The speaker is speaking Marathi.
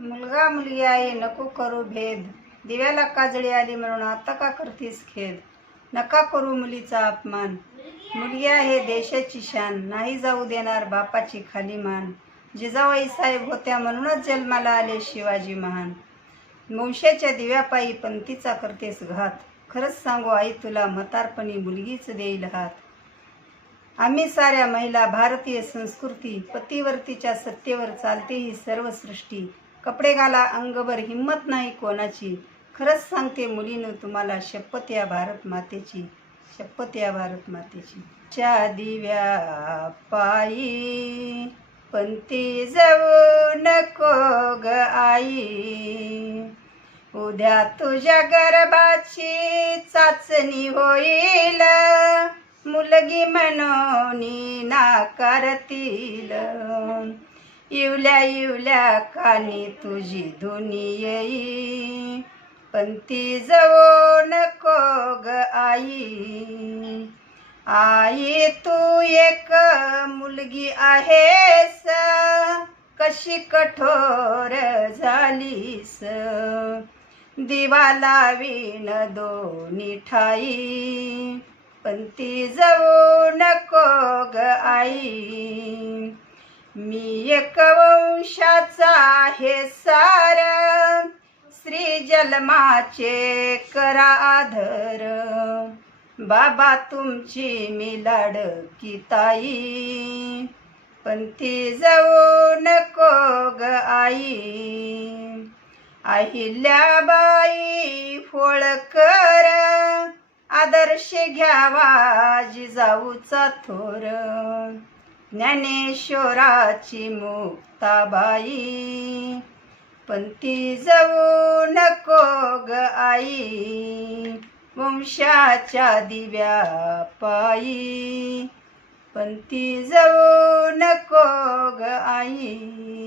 मुलगा मुलगी आहे नको करू भेद. दिव्याला काजळी आली म्हणून आता का करतीस खेद? नका करू मुलीचा अपमान. मुलगी आहे देशाची शान नाही जाऊ देणार बापाची खाली मान. जिजाबाई साहेब होत्या म्हणूनच जन्माला आले शिवाजी महान. वंशाच्या दिव्यापायी पंथीचा करतेस घात. खरंच सांगू आई तुला मतारपणी मुलगीच देईल हात. आम्ही साऱ्या महिला भारतीय संस्कृती पतिवर्तीच्या सत्तेवर चालते ही सर्व सृष्टी कपडे घाला अंगभर हिंमत नाही कोणाची. खरंच सांगते मुलीनं तुम्हाला शपथ या भारत मातेची शपथ या भारत मातेची. च्या दिव्या पायी पंथी जाऊ नको ग आई. उद्या तुझ्या गर्भाची चाचणी होईल. मुलगी म्हणून नाकारतील. इवल्या इवल्या कानी तुझी धुनी येई. पण ती जवळ नको ग आई. आई तू एक मुलगी आहेस. कशी कठोर झालीस. दिवा लावीन दोन्ही ठाई. पण ती जाऊ नको ग आई. मी एक वंशाचा आहे सार. श्री जलमाचे करा आधर बाबा तुमची मी लाडकी ताई. पण ती जाऊ नको ग आई. अहिल्याबाई होळकर आदर्श घ्यावा जिजाऊचा थोर. ज्ञानेश्वराची मुक्ताबाई. पण ती जाऊ नको ग आई वंशाच्या दिव्या पायी. पण ती जाऊ नको ग आई.